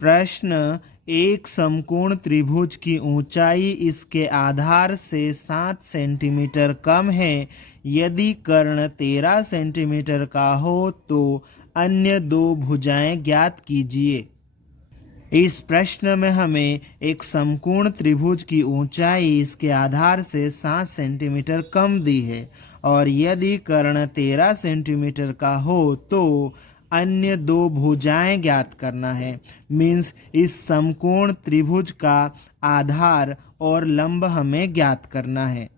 प्रश्न, एक समकोण त्रिभुज की ऊंचाई इसके आधार से 7 सेंटीमीटर कम है। यदि कर्ण 13 सेंटीमीटर का हो तो अन्य दो भुजाएं ज्ञात कीजिए। इस प्रश्न में हमें एक समकोण त्रिभुज की ऊंचाई इसके आधार से 7 सेंटीमीटर कम दी है और यदि कर्ण 13 सेंटीमीटर का हो तो अन्य दो भुजाएं ज्ञात करना है। मीन्स इस समकोण त्रिभुज का आधार और लंब हमें ज्ञात करना है।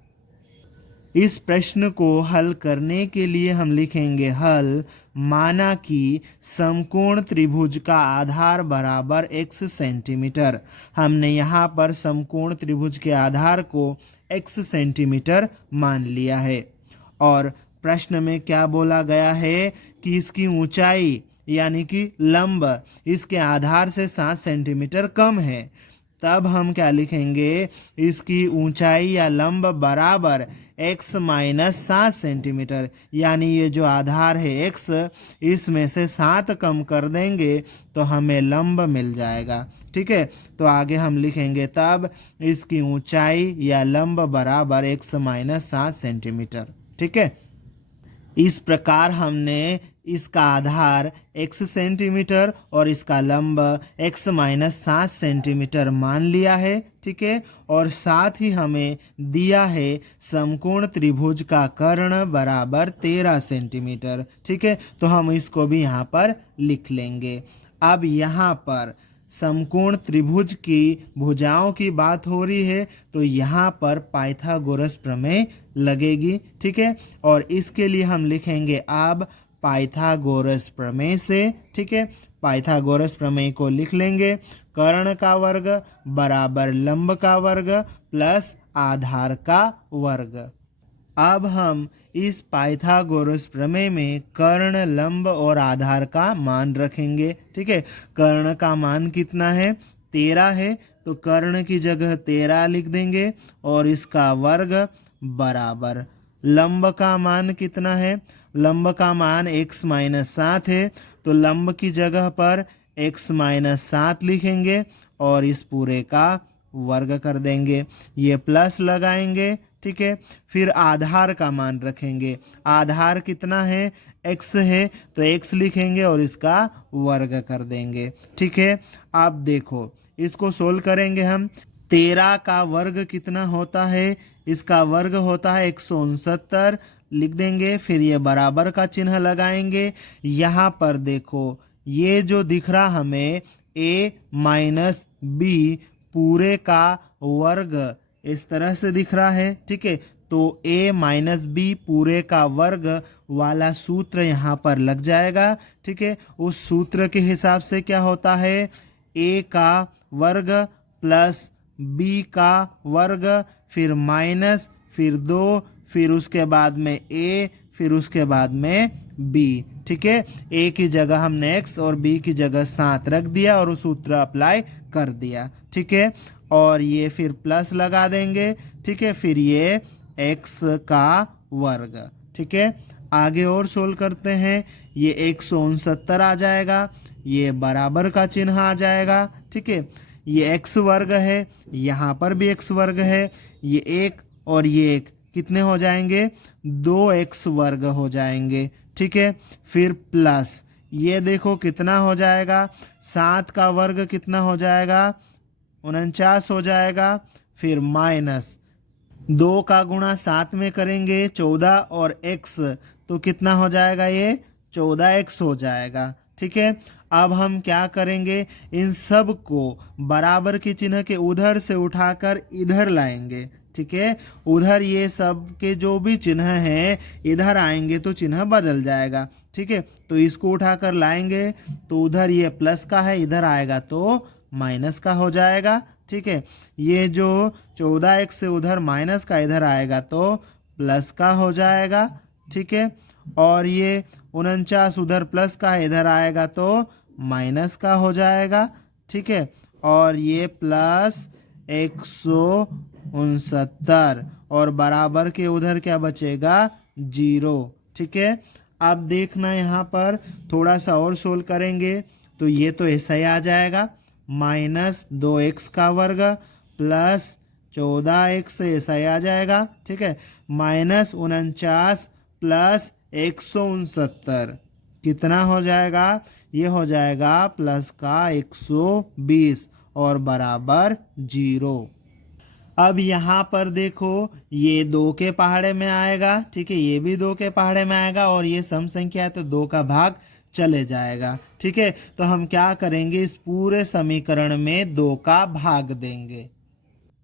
इस प्रश्न को हल करने के लिए हम लिखेंगे हल। माना कि समकोण त्रिभुज का आधार बराबर x सेंटीमीटर। हमने यहाँ पर समकोण त्रिभुज के आधार को x सेंटीमीटर मान लिया है और प्रश्न में क्या बोला गया है कि इसकी ऊंचाई यानी कि लंब इसके आधार से 7 सेंटीमीटर कम है। तब हम क्या लिखेंगे, इसकी ऊंचाई या लंब बराबर x माइनस 7 सेंटीमीटर, यानी ये जो आधार है x, इसमें से 7 कम कर देंगे तो हमें लंब मिल जाएगा। ठीक है, तो आगे हम लिखेंगे तब इसकी ऊंचाई या लंब बराबर x माइनस 7 सेंटीमीटर। ठीक है, इस प्रकार हमने इसका आधार x सेंटीमीटर और इसका लंब x माइनस 7 सेंटीमीटर मान लिया है। ठीक है, और साथ ही हमें दिया है समकोण त्रिभुज का कर्ण बराबर 13 सेंटीमीटर। ठीक है, तो हम इसको भी यहाँ पर लिख लेंगे। अब यहाँ पर समकोण त्रिभुज की भुजाओं की बात हो रही है तो यहाँ पर पाइथागोरस प्रमेय लगेगी। ठीक है, और इसके लिए हम लिखेंगे अब पाइथागोरस प्रमेय से। ठीक है, पाइथागोरस प्रमेय को लिख लेंगे। कर्ण का वर्ग बराबर लंब का वर्ग प्लस आधार का वर्ग। अब हम इस पाइथागोरस प्रमेय में कर्ण, लंब और आधार का मान रखेंगे। ठीक है, कर्ण का मान कितना है, 13 है, तो कर्ण की जगह 13 लिख देंगे और इसका वर्ग बराबर लंब का मान कितना है, लंब का मान x माइनस 7 है, तो लंब की जगह पर x माइनस 7 लिखेंगे और इस पूरे का वर्ग कर देंगे, ये प्लस लगाएंगे। ठीक है, फिर आधार का मान रखेंगे। आधार कितना है, x है, तो x लिखेंगे और इसका वर्ग कर देंगे। ठीक है, आप देखो इसको सोल्व करेंगे हम। 13 का वर्ग कितना होता है, इसका वर्ग होता है 169 लिख देंगे, फिर ये बराबर का चिन्ह लगाएंगे। यहाँ पर देखो ये जो दिख रहा हमें a माइनस बी पूरे का वर्ग इस तरह से दिख रहा है। ठीक है, तो a माइनस बी पूरे का वर्ग वाला सूत्र यहाँ पर लग जाएगा। ठीक है, उस सूत्र के हिसाब से क्या होता है, a का वर्ग प्लस b का वर्ग, फिर माइनस, फिर 2, फिर उसके बाद में a, फिर उसके बाद में b। ठीक है, a की जगह हमने x और b की जगह 7 रख दिया और उस सूत्र अप्लाई कर दिया। ठीक है, और ये फिर प्लस लगा देंगे। ठीक है, फिर ये x का वर्ग। ठीक है, आगे और सोल्व करते हैं। ये 169 आ जाएगा, ये बराबर का चिन्ह आ जाएगा। ठीक है, ये x वर्ग है, यहाँ पर भी x वर्ग है, ये 1 और ये 1 कितने हो जाएंगे, 2x वर्ग हो जाएंगे। ठीक है, फिर प्लस ये देखो कितना हो जाएगा, 7 का वर्ग कितना हो जाएगा, 49 हो जाएगा, फिर माइनस 2 का गुणा 7 में करेंगे 14 और x, तो कितना हो जाएगा, ये 14x हो जाएगा। ठीक है, अब हम क्या करेंगे, इन सब को बराबर के चिन्ह के उधर से उठाकर इधर लाएंगे। ठीक है, उधर ये सब के जो भी चिन्ह हैं इधर आएंगे तो चिन्ह बदल जाएगा। ठीक है, तो इसको उठाकर लाएंगे तो उधर ये प्लस का है, इधर आएगा तो माइनस का हो जाएगा। ठीक है, ये जो 14x से उधर माइनस का इधर आएगा तो प्लस का हो जाएगा। ठीक है, और ये 49 उधर प्लस का है, इधर आएगा तो माइनस का हो जाएगा। ठीक है, और ये प्लस 169 और बराबर के उधर क्या बचेगा, 0। ठीक है, अब देखना यहाँ पर थोड़ा सा और सोल्व करेंगे तो ये तो ऐसा ही आ जाएगा। माइनस 2x का वर्ग प्लस 14x ऐसा ही आ जाएगा। ठीक है, माइनस 49 प्लस 169 कितना हो जाएगा? ये हो जाएगा प्लस का 120 और बराबर 0। अब यहाँ पर देखो, ये 2 के पहाड़े में आएगा। ठीक है, ये भी 2 के पहाड़े में आएगा और ये सम संख्या है तो 2 का भाग चले जाएगा। ठीक है, तो हम क्या करेंगे, इस पूरे समीकरण में 2 का भाग देंगे।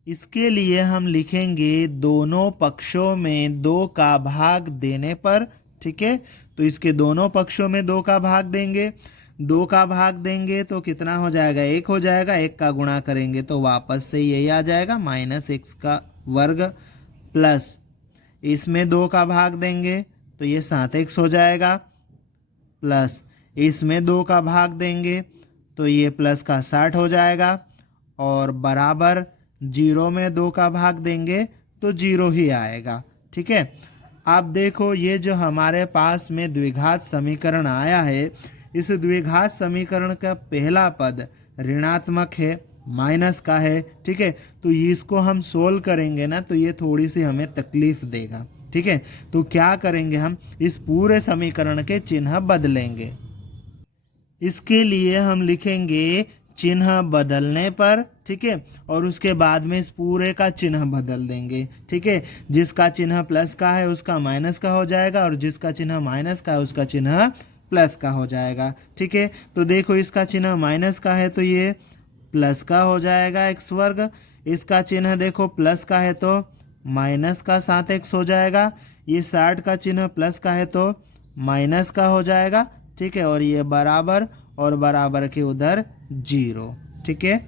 इसके लिए हम लिखेंगे दोनों पक्षों में 2 का भाग देने पर। ठीक है, तो इसके दोनों पक्षों में 2 का भाग देंगे। 2 का भाग देंगे तो कितना हो जाएगा? 1 हो जाएगा। 1 का गुणा करेंगे तो वापस से यही आ जाएगा, माइनस x का वर्ग प्लस इसमें 2 का भाग देंगे तो ये 7x हो जाएगा, प्लस इसमें 2 का भाग देंगे तो ये प्लस का 60 हो जाएगा और बराबर 0 में 2 का भाग देंगे तो 0 ही आएगा। ठीक है, अब देखो ये जो हमारे पास में द्विघात समीकरण आया है, इस द्विघात समीकरण का पहला पद ऋणात्मक है, माइनस का है। ठीक है, तो इसको हम सोल्व करेंगे ना तो ये थोड़ी सी हमें तकलीफ देगा। ठीक है, तो क्या करेंगे, हम इस पूरे समीकरण के चिन्ह बदलेंगे। इसके लिए हम लिखेंगे चिन्ह बदलने पर। ठीक है, और उसके बाद में इस पूरे का चिन्ह बदल देंगे। ठीक है, जिसका चिन्ह प्लस का है उसका माइनस का हो जाएगा और जिसका चिन्ह माइनस का है उसका चिन्ह प्लस का हो जाएगा। ठीक है, तो देखो इसका चिन्ह माइनस का है तो ये प्लस का हो जाएगा x वर्ग। इसका चिन्ह देखो प्लस का है तो माइनस का 7x हो जाएगा। ये 60 का चिन्ह प्लस का है तो माइनस का हो जाएगा। ठीक है, और ये बराबर और बराबर के उधर 0। ठीक है,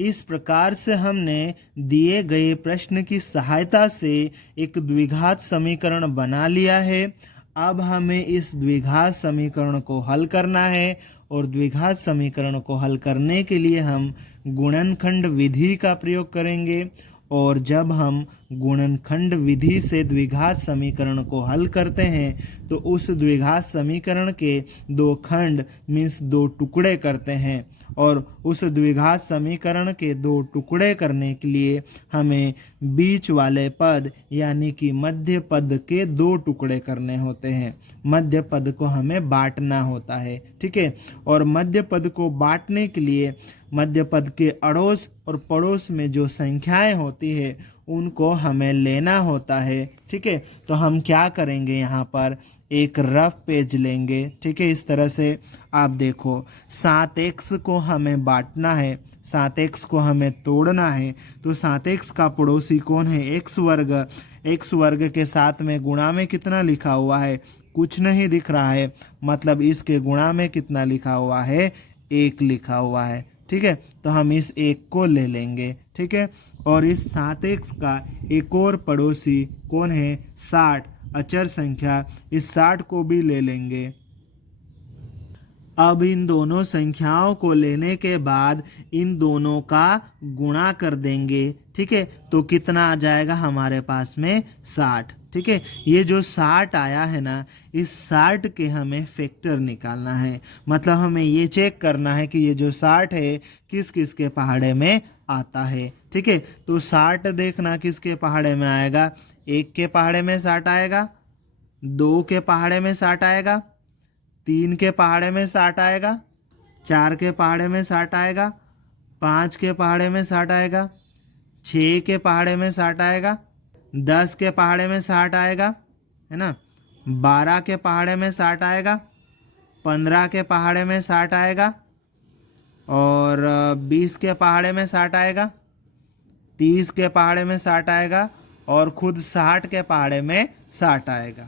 इस प्रकार से हमने दिए गए प्रश्न की सहायता से एक द्विघात समीकरण बना लिया है। अब हमें इस द्विघात समीकरण को हल करना है और द्विघात समीकरण को हल करने के लिए हम गुणनखंड विधि का प्रयोग करेंगे। और जब हम गुणनखंड विधि से द्विघात समीकरण को हल करते हैं तो उस द्विघात समीकरण के 2 खंड मीन्स 2 टुकड़े करते हैं और उस द्विघात समीकरण के 2 टुकड़े करने के लिए हमें बीच वाले पद यानी कि मध्य पद के 2 टुकड़े करने होते हैं। मध्य पद को हमें बांटना होता है। ठीक है, और मध्य पद को बांटने के लिए मध्य पद के अड़ोस और पड़ोस में जो संख्याएं होती है उनको हमें लेना होता है। ठीक है, तो हम क्या करेंगे, यहाँ पर एक रफ पेज लेंगे। ठीक है, इस तरह से आप देखो 7x को हमें बांटना है, 7x को हमें तोड़ना है। तो 7x का पड़ोसी कौन है? x वर्ग। x वर्ग के साथ में गुणा में कितना लिखा हुआ है? कुछ नहीं दिख रहा है, मतलब इसके गुणा में कितना लिखा हुआ है? 1 लिखा हुआ है। ठीक है, तो हम इस 1 को ले लेंगे। ठीक है, और इस 7x का एक और पड़ोसी कौन है? 60 अचर संख्या, इस 60 को भी ले लेंगे। अब इन दोनों संख्याओं को लेने के बाद इन दोनों का गुणा कर देंगे। ठीक है, तो कितना आ जाएगा हमारे पास में? 60। ठीक है, ये जो 60 आया है ना, इस 60 के हमें फैक्टर निकालना है। मतलब हमें ये चेक करना है कि ये जो 60 है किस किस के पहाड़े में आता है। ठीक है, तो 60 देखना किसके पहाड़े में आएगा? 1 के पहाड़े में 60 आएगा, 2 के पहाड़े में 60 आएगा, 3 के पहाड़े में 60 आएगा, 4 के पहाड़े में 60 आएगा, 5 के पहाड़े में 60 आएगा, 6 के पहाड़े में 60 आएगा, 10 के पहाड़े में 60 आएगा, है ना, 12 के पहाड़े में 60 आएगा, 15 के पहाड़े में 60 आएगा और 20 के पहाड़े में 60 आएगा, 30 के पहाड़े में 60 आएगा और खुद 60 के पहाड़े में 60 आएगा।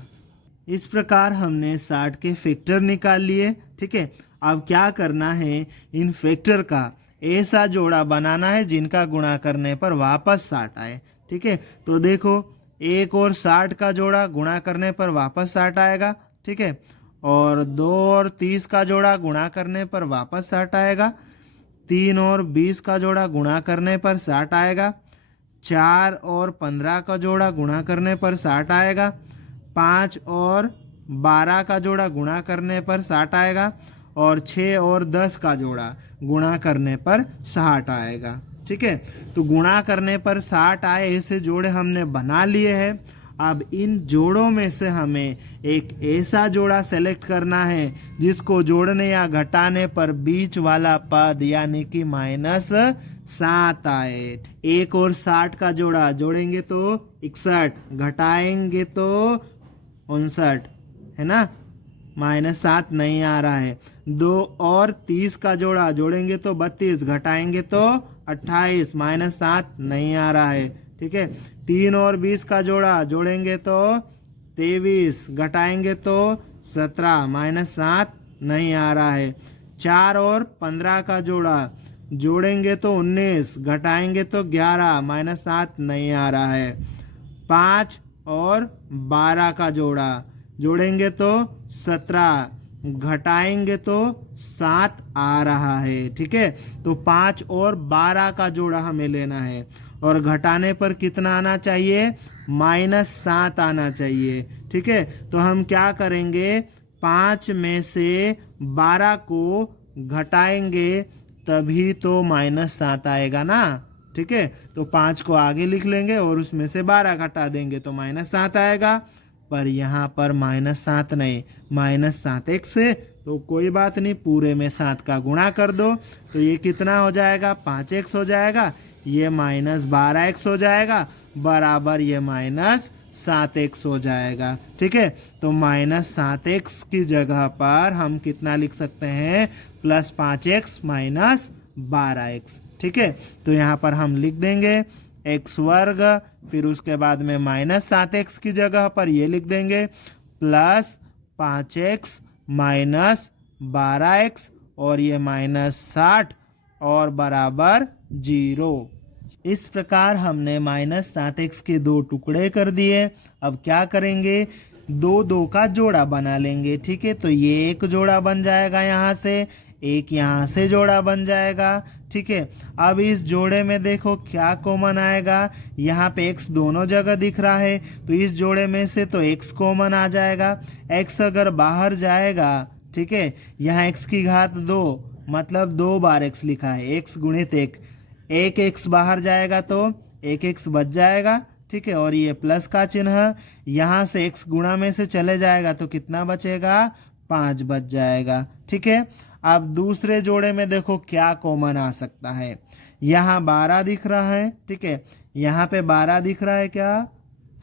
इस प्रकार हमने 60 के फैक्टर निकाल लिए। ठीक है, अब क्या करना है, इन फैक्टर का ऐसा जोड़ा बनाना है जिनका गुणा करने पर वापस 60 आए। ठीक है, तो देखो 1 और 60 का जोड़ा गुणा करने पर वापस 60 आएगा। ठीक है, और 2 और 30 का जोड़ा गुणा करने पर वापस 60 आएगा, 3 और 20 का जोड़ा गुणा करने पर 60 आएगा, 4 और 15 का जोड़ा गुणा करने पर 60 आएगा, 5 और 12 का जोड़ा गुणा करने पर 60 आएगा और 6 और 10 का जोड़ा गुणा करने पर 60 आएगा। ठीक है, तो गुणा करने पर 60 आए, ऐसे जोड़े हमने बना लिए हैं। अब इन जोड़ों में से हमें एक ऐसा जोड़ा सेलेक्ट करना है जिसको जोड़ने या घटाने पर बीच वाला पद यानी कि -7 आए। 1 और 60 का जोड़ा जोड़ेंगे तो 61, घटाएंगे तो 59, है ना, -7 नहीं आ रहा है। 2 और 30 का जोड़ा जोड़ेंगे तो 32, घटाएंगे तो 28, -7 नहीं आ रहा है। ठीक है, 3 और 20 का जोड़ा जोड़ेंगे तो 23, घटाएंगे तो 17, -7 नहीं आ रहा है। 4 और 15 का जोड़ा जोड़ेंगे तो 19, घटाएंगे तो 11, -7 नहीं आ रहा है। 5 और 12 का जोड़ा जोड़ेंगे तो 17, घटाएंगे तो 7 आ रहा है। ठीक है, तो 5 और 12 का जोड़ा हमें लेना है और घटाने पर कितना आना चाहिए, -7 आना चाहिए। ठीक है, तो हम क्या करेंगे, 5 में से 12 को घटाएंगे तभी तो -7 आएगा ना। ठीक है, तो 5 को आगे लिख लेंगे और उसमें से 12 घटा देंगे तो -7 आएगा। पर यहाँ पर -7 नहीं, -7x है, तो कोई बात नहीं, पूरे में 7 का गुणा कर दो तो ये कितना हो जाएगा, 5x हो जाएगा। ये -12x हो जाएगा, बराबर ये -7x हो जाएगा। ठीक है, तो -7x की जगह पर हम कितना लिख सकते हैं, +5x -12x। ठीक है, तो यहाँ पर हम लिख देंगे x वर्ग, फिर उसके बाद में -7x की जगह पर ये लिख देंगे +5x -12x और ये -60 और बराबर 0। इस प्रकार हमने -7x के 2 टुकड़े कर दिए। अब क्या करेंगे, 2 का जोड़ा बना लेंगे। ठीक है, तो ये एक जोड़ा बन जाएगा, यहाँ से एक, यहाँ से जोड़ा बन जाएगा। ठीक है, अब इस जोड़े में देखो क्या कॉमन आएगा, यहाँ पे x दोनों जगह दिख रहा है, तो इस जोड़े में से तो x कॉमन आ जाएगा। x अगर बाहर जाएगा, ठीक है, यहाँ x की घात 2 मतलब 2 बार x लिखा है, x गुणित 1, एक x बाहर जाएगा तो 1x बच जाएगा। ठीक है, और ये प्लस का चिन्ह, यहाँ से x गुणा में से चले जाएगा तो कितना बचेगा, 5 बच जाएगा। ठीक है, अब दूसरे जोड़े में देखो क्या कॉमन आ सकता है, यहाँ 12 दिख रहा है। ठीक है, यहाँ पे 12 दिख रहा है, क्या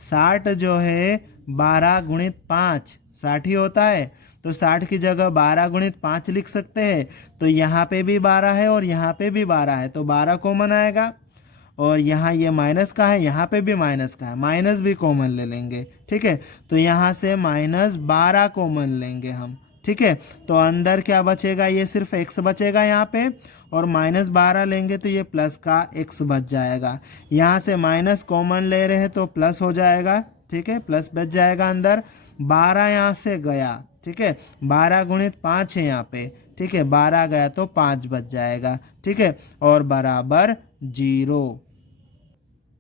60 जो है 12 गुणित 5 60 ही होता है, तो 60 की जगह 12 गुणित 5 लिख सकते हैं। तो यहाँ पे भी 12 है और यहाँ पे भी 12 है, तो 12 कॉमन आएगा। और यहाँ ये माइनस का है, यहाँ पे भी माइनस का है, माइनस भी कॉमन ले लेंगे। ठीक है, तो यहाँ से -12 कॉमन लेंगे हम। ठीक है, तो अंदर क्या बचेगा, ये सिर्फ x बचेगा यहाँ पे, और -12 लेंगे तो ये प्लस का x बच जाएगा। यहाँ से माइनस कॉमन ले रहे हैं तो प्लस हो जाएगा। ठीक है, प्लस बच जाएगा अंदर, 12 यहाँ से गया। ठीक है, 12 गुणित 5 है यहाँ पे। ठीक है, 12 गया तो 5 बच जाएगा। ठीक है, और बराबर 0।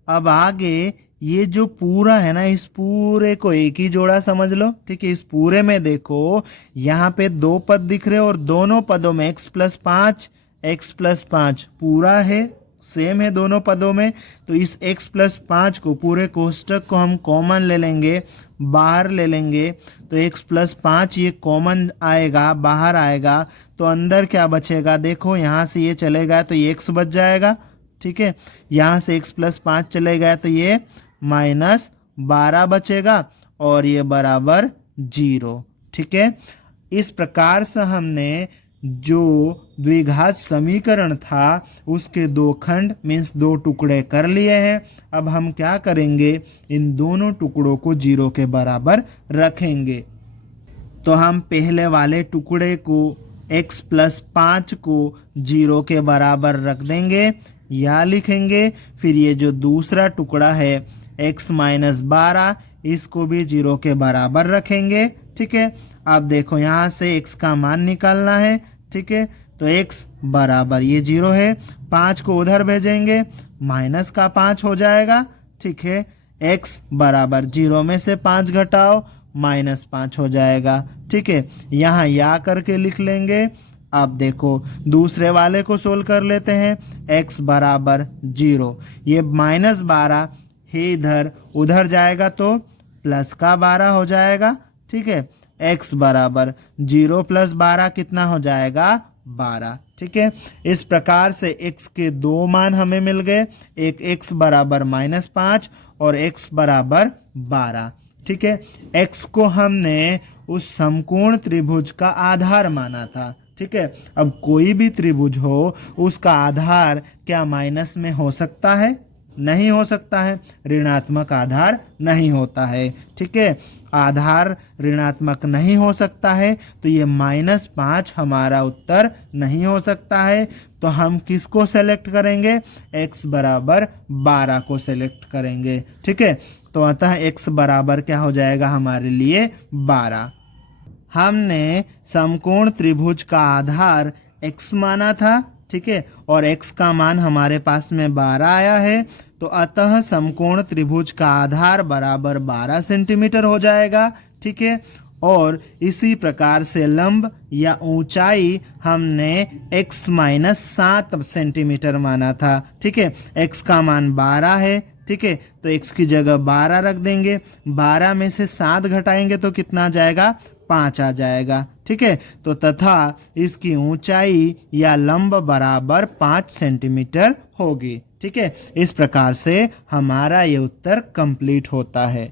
अब आगे ये जो पूरा है ना, इस पूरे को एक ही जोड़ा समझ लो। ठीक है, इस पूरे में देखो यहाँ पे 2 पद दिख रहे हैं और दोनों पदों में x+5 पूरा है, सेम है दोनों पदों में। तो इस x+5 को, पूरे कोष्टक को हम कॉमन ले लेंगे, बाहर ले लेंगे, तो x+5 ये कॉमन आएगा, बाहर आएगा, तो अंदर क्या बचेगा, देखो यहाँ से ये चलेगा तो ये x बच जाएगा। ठीक है, यहाँ से x+5 चले गया तो ये -12 बचेगा और ये बराबर 0। ठीक है, इस प्रकार से हमने जो द्विघात समीकरण था उसके 2 खंड मीन्स 2 टुकड़े कर लिए हैं। अब हम क्या करेंगे, इन दोनों टुकड़ों को 0 के बराबर रखेंगे। तो हम पहले वाले टुकड़े को x+5 को 0 के बराबर रख देंगे या लिखेंगे। फिर ये जो दूसरा टुकड़ा है x-12, इसको भी 0 के बराबर रखेंगे। ठीक है, अब देखो यहाँ से x का मान निकालना है। ठीक है, तो x बराबर ये 0 है, 5 को उधर भेजेंगे, माइनस का 5 हो जाएगा। ठीक है, x बराबर 0 में से 5 घटाओ, -5 हो जाएगा। ठीक है, यहाँ या करके लिख लेंगे। अब देखो दूसरे वाले को सोल्व कर लेते हैं। x बराबर 0, ये -12 है, इधर उधर जाएगा तो प्लस का 12 हो जाएगा। ठीक है, x बराबर 0 + 12 कितना हो जाएगा? 12। ठीक है, इस प्रकार से x के दो मान हमें मिल गए, एक x बराबर -5 और x बराबर 12। ठीक है, x को हमने उस समकोण त्रिभुज का आधार माना था। ठीक है, अब कोई भी त्रिभुज हो उसका आधार क्या माइनस में हो सकता है? नहीं हो सकता है, ऋणात्मक आधार नहीं होता है। ठीक है, आधार ऋणात्मक नहीं हो सकता है तो ये -5 हमारा उत्तर नहीं हो सकता है। तो हम किसको सेलेक्ट करेंगे? x बराबर 12 को सेलेक्ट करेंगे। ठीक है, तो अतः x बराबर क्या हो जाएगा हमारे लिए? 12। हमने समकोण त्रिभुज का आधार x माना था। ठीक है, और x का मान हमारे पास में 12 आया है, तो अतः समकोण त्रिभुज का आधार बराबर 12 सेंटीमीटर हो जाएगा। ठीक है, और इसी प्रकार से लंब या ऊंचाई हमने x - 7 सेंटीमीटर माना था। ठीक है, x का मान 12 है। ठीक है, तो x की जगह 12 रख देंगे। 12 में से 7 घटाएंगे तो कितना आ जाएगा? 5 आ जाएगा। ठीक है, तो तथा इसकी ऊंचाई या लंब बराबर 5 सेंटीमीटर होगी। ठीक है, इस प्रकार से हमारा ये उत्तर कंप्लीट होता है।